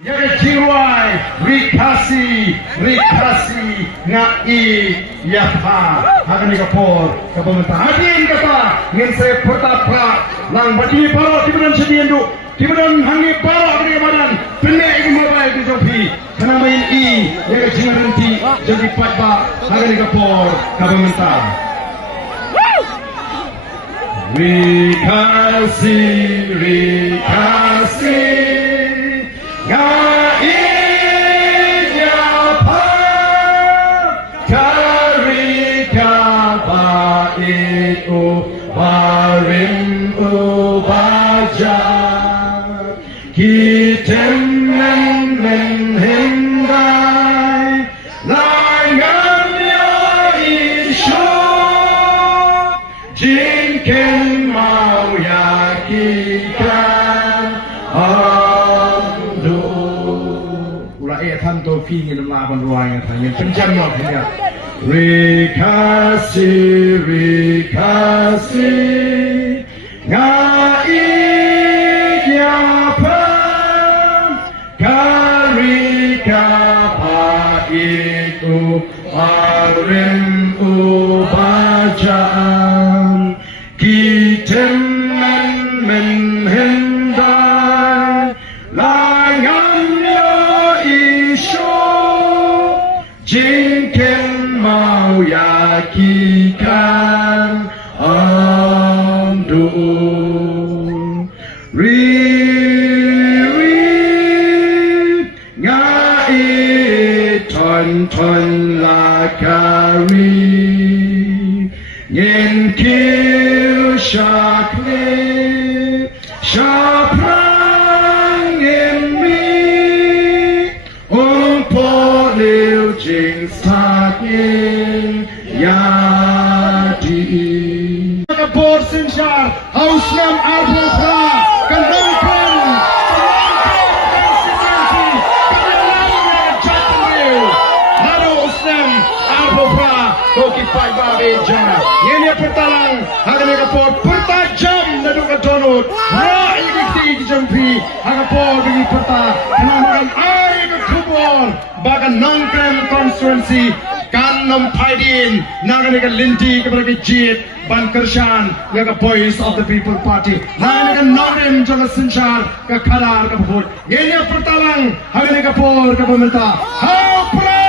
Yang jiwai rikasi ngai yapa akan dikapor ke pemerintah hadin kata ingin saya pertapa lang badi paro tiburan sediandu tiburan hangi paro dari badan penek ini mobile di Jopi karena main yang jingan nanti jadi patba akan dikapor ke pemerintah rikasi Barim ubaja kitem menghindai langan ya isu jingken mau yakikan amdu ulai tanto pingin laban ruangnya tanya penjamah punya Rikasi ngai yapa karika itu arim ubajaan kitem menghindai langan yo isu jingken mau yakikan amdu ngai ton lakari ngin kil shakle shaprang ngin mi umpo liu jing sakin yadi kapor sinshar hausnam arbofra kanangkan Koki Pai Babe Jana. Ini pertalang hagane kapor pertajam nadu kadonut. Ra ikiti jampi hagapor bagi perta kenamakan ai kubor bagan nongkrem constituency kan nampaidin nagane ka linti kepada jit ban kershan naga voice of the people party nagane ka norim jaga sinchar ka khalar ka bhut. Ini pertalang hagane kapor ka pemerintah. Hapra